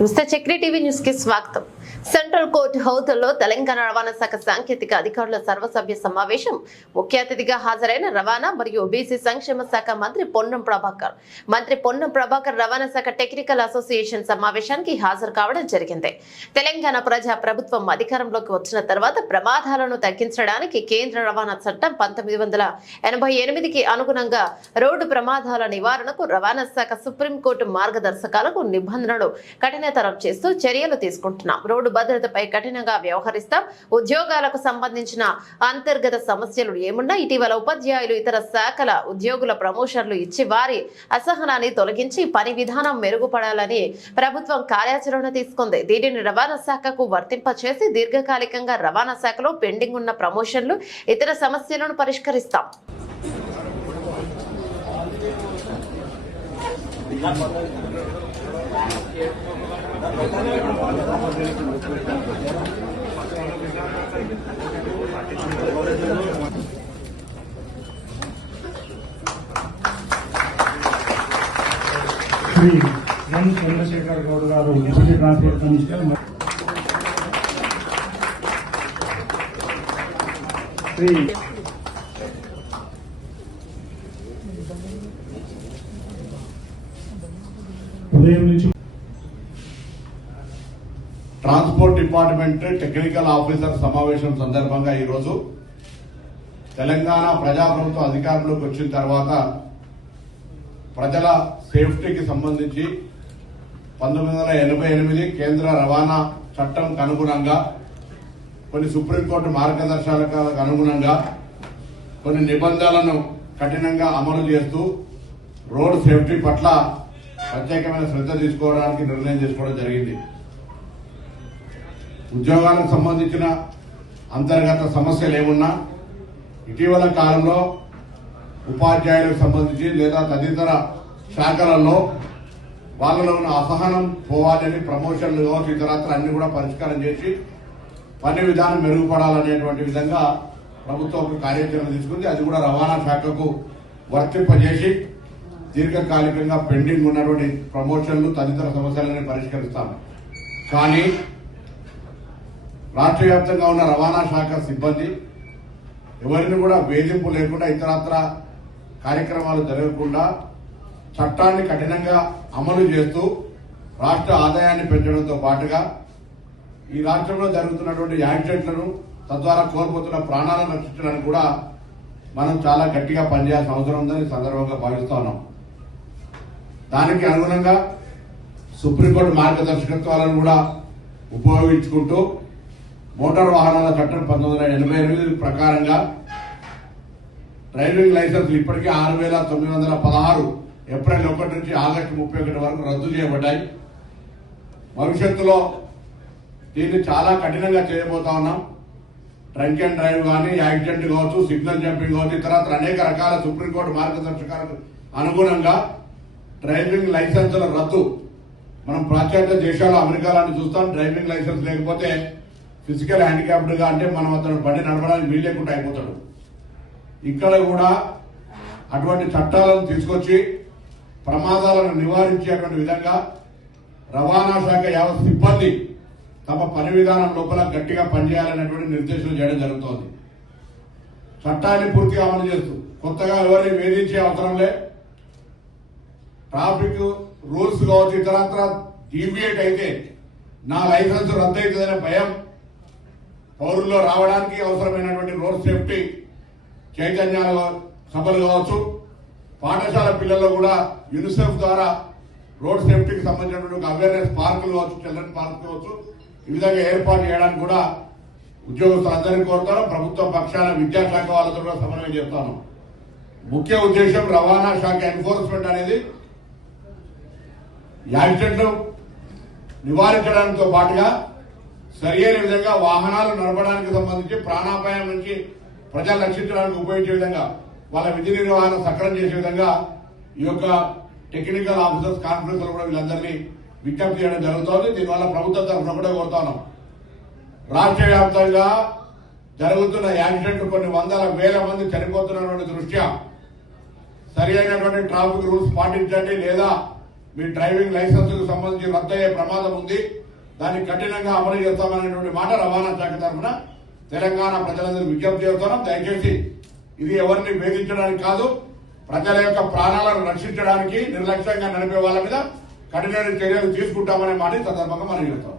నమస్తే చక్రి టీవీ న్యూస్కి స్వాగతం సెంట్రల్ కోర్టు హౌదల్లో తెలంగాణ రవాణా శాఖ సాంకేతిక అధికారుల సర్వసభ్య సమావేశం. ముఖ్య అతిథిగా హాజరైన రవాణా మరియు బీసీ సంక్షేమ శాఖ మంత్రి పొన్నం ప్రభాకర్. మంత్రి పొన్నం ప్రభాకర్ రవాణా శాఖ టెక్నికల్ అసోసియేషన్ సమావేశానికి హాజరు కావడం జరిగింది. తెలంగాణ ప్రజా ప్రభుత్వం అధికారంలోకి వచ్చిన తర్వాత ప్రమాదాలను తగ్గించడానికి కేంద్ర రవాణా చట్టం పంతొమ్మిది వందల ఎనభై ఎనిమిదికి అనుగుణంగా రోడ్డు ప్రమాదాల నివారణకు రవాణా శాఖ సుప్రీంకోర్టు మార్గదర్శకాలకు నిబంధనలు కఠినతరం చేస్తూ చర్యలు తీసుకుంటున్నాం. రోడ్డు భద్రతపై కఠినంగా వ్యవహరిస్తాం. ఉద్యోగాలకు సంబంధించిన అంతర్గత సమస్యలు ఏమున్నా ఇటీవల ఉపాధ్యాయులు ఇతర శాఖల ఉద్యోగుల ప్రమోషన్లు ఇచ్చి వారి అసహనాన్ని తొలగించి పని విధానం మెరుగుపడాలని ప్రభుత్వం కార్యాచరణ తీసుకుంది. దీనిని రవాణా శాఖకు వర్తింపచేసి దీర్ఘకాలికంగా రవాణా శాఖలో పెండింగ్ ఉన్న ప్రమోషన్లు ఇతర సమస్యలను పరిష్కరిస్తాం. శ్రీ ఎన్ చంద్రశేఖర్ గౌడ్ గారు డిప్యూటీ ట్రాన్స్పోర్ట్ కమిషనర్ శ్రీ ఉదయం నుంచి ట్రాన్స్పోర్ట్ డిపార్ట్మెంట్ టెక్నికల్ ఆఫీసర్ సమావేశం సందర్భంగా ఈరోజు తెలంగాణ ప్రజాప్రభుత్వం అధికారంలోకి వచ్చిన తర్వాత ప్రజల సేఫ్టీకి సంబంధించి పంతొమ్మిది వందల ఎనభై ఎనిమిది కేంద్ర రవాణా చట్టంకు అనుగుణంగా కొన్ని సుప్రీంకోర్టు మార్గదర్శకాలకు అనుగుణంగా కొన్ని నిబంధనలను కఠినంగా అమలు చేస్తూ రోడ్ సేఫ్టీ పట్ల ప్రత్యేకమైన శ్రద్ధ తీసుకోవడానికి నిర్ణయం తీసుకోవడం జరిగింది. ఉద్యోగాలకు సంబంధించిన అంతర్గత సమస్యలు ఏమున్నా ఇటీవల కాలంలో ఉపాధ్యాయులకు సంబంధించి లేదా తదితర శాఖలలో వాళ్ళలో ఉన్న అసహనం పోవాలని ప్రమోషన్లు కావచ్చు ఇతరత్ర అన్ని కూడా పరిష్కారం చేసి పని విధానం మెరుగుపడాలనేటువంటి విధంగా ప్రభుత్వం ఒక కార్యాచరణ తీసుకుంది. అది కూడా రవాణా శాఖకు వర్తింపజేసి దీర్ఘకాలికంగా పెండింగ్ ఉన్నటువంటి ప్రమోషన్లు తదితర సమస్యలని పరిష్కరిస్తాం కానీ రాష్ట్ర వ్యాప్తంగా ఉన్న రవాణా శాఖ సిబ్బంది ఎవరిని కూడా వేధింపు లేకుండా ఇతరత్ర కార్యక్రమాలు జరగకుండా చట్టాన్ని కఠినంగా అమలు చేస్తూ రాష్ట్ర ఆదాయాన్ని పెంచడంతో పాటుగా ఈ రాష్ట్రంలో జరుగుతున్నటువంటి యాక్సిడెంట్లను తద్వారా కోల్పోతున్న ప్రాణాలను రక్షించడానికి కూడా మనం చాలా గట్టిగా పనిచేయాల్సిన అవసరం ఉందని సందర్భంగా భావిస్తా ఉన్నాం. దానికి అనుగుణంగా సుప్రీంకోర్టు మార్గదర్శకత్వాలను కూడా ఉపయోగించుకుంటూ మోటార్ వాహనాల చట్టం పంతొమ్మిది వందల ఎనభై ఎనిమిది ప్రకారంగా డ్రైవింగ్ లైసెన్స్ ఇప్పటికే ఆరు వేల తొమ్మిది వందల పదహారు ఏప్రిల్ ఒకటి నుంచి ఆగస్టు ముప్పై ఒకటి వరకు రద్దు చేయబడ్డాయి. భవిష్యత్తులో దీన్ని చాలా కఠినంగా చేయబోతా ఉన్నాం. డ్రంక్ అండ్ డ్రైవ్ కానీ యాక్సిడెంట్ కావచ్చు సిగ్నల్ జంపింగ్ కావచ్చు ఇతరత్ర అనేక రకాల సుప్రీంకోర్టు మార్గదర్శకాలకు అనుగుణంగా డ్రైవింగ్ లైసెన్సుల రద్దు. మనం పాశ్చాత్య దేశాల్లో అమెరికా లాంటి చూస్తాం డ్రైవింగ్ లైసెన్స్ లేకపోతే ఫిజికల్ హ్యాండిక్యాప్డ్గా అంటే మనం అతను బండి నడపడానికి వీలు లేకుండా అయిపోతాడు. ఇక్కడ కూడా అటువంటి చట్టాలను తీసుకొచ్చి ప్రమాదాలను నివారించేటువంటి విధంగా రవాణా శాఖ యావత్ సిబ్బంది తమ పని విధానం లోపల గట్టిగా పనిచేయాలనేటువంటి నిర్దేశం చేయడం జరుగుతోంది. చట్టాన్ని పూర్తిగా అమలు చేస్తూ కొత్తగా ఎవరిని వేధించే అవసరం లే. ట్రాఫిక్ రూల్స్ కావచ్చు ఇతరత్ర డీవియేట్ అయితే నా లైసెన్స్ రద్దు అవుతుందనే భయం పౌరుల్లో రావడానికి అవసరమైనటువంటి రోడ్ సేఫ్టీ చైతన్యాల సభలు కావచ్చు. పాఠశాల పిల్లల్లో కూడా యూనిసెఫ్ ద్వారా రోడ్ సేఫ్టీకి సంబంధించినటువంటి అవేర్నెస్ పార్కులు కావచ్చు చిల్డ్రన్ పార్క్ కావచ్చు ఈ విధంగా ఏర్పాటు చేయడానికి కూడా ఉద్యోగస్తులందరినీ కోరుతాను. ప్రభుత్వ పక్షాన విద్యాశాఖ వాళ్ళతో కూడా సమన్వయం చేస్తాను. ముఖ్య ఉద్దేశం రవాణా శాఖ ఎన్ఫోర్స్మెంట్ అనేది యాక్సిడెంట్లు నివారించడంతో పాటుగా సరియైన విధంగా వాహనాలు నడపడానికి సంబంధించి ప్రాణాపాయం నుంచి ప్రజలు రక్షించడానికి ఉపయోగించే విధంగా వాళ్ళ విధి నిర్వహణ సక్రమం చేసే విధంగా ఈ యొక్క టెక్నికల్ ఆఫీసర్స్ కాన్ఫరెన్స్లో కూడా వీళ్ళందరినీ విజ్ఞప్తి చేయడం జరుగుతోంది. దీనివల్ల ప్రభుత్వం తరఫున కూడా కోరుతాను రాష్ట్ర వ్యాప్తంగా జరుగుతున్న యాక్సిడెంట్ కొన్ని వందల వేల మంది చనిపోతున్నటువంటి దృష్ట్యా సరి అయినటువంటి ట్రాఫిక్ రూల్స్ పాటించండి లేదా మీ డ్రైవింగ్ లైసెన్స్కు సంబంధించి రద్దయ్యే ప్రమాదం ఉంది. దాన్ని కఠినంగా అమలు చేస్తామనేటువంటి మాట రవాణా శాఖ తరఫున తెలంగాణ ప్రజలందరూ విజ్ఞప్తి చేస్తున్నాం దయచేసి ఇది ఎవరిని వేధించడానికి కాదు ప్రజల యొక్క ప్రాణాలను రక్షించడానికి నిర్లక్ష్యంగా నడిపే వాళ్ళ మీద కఠిన చర్యలు తీసుకుంటామనే మాట సందర్భంగా మనం చెప్తాం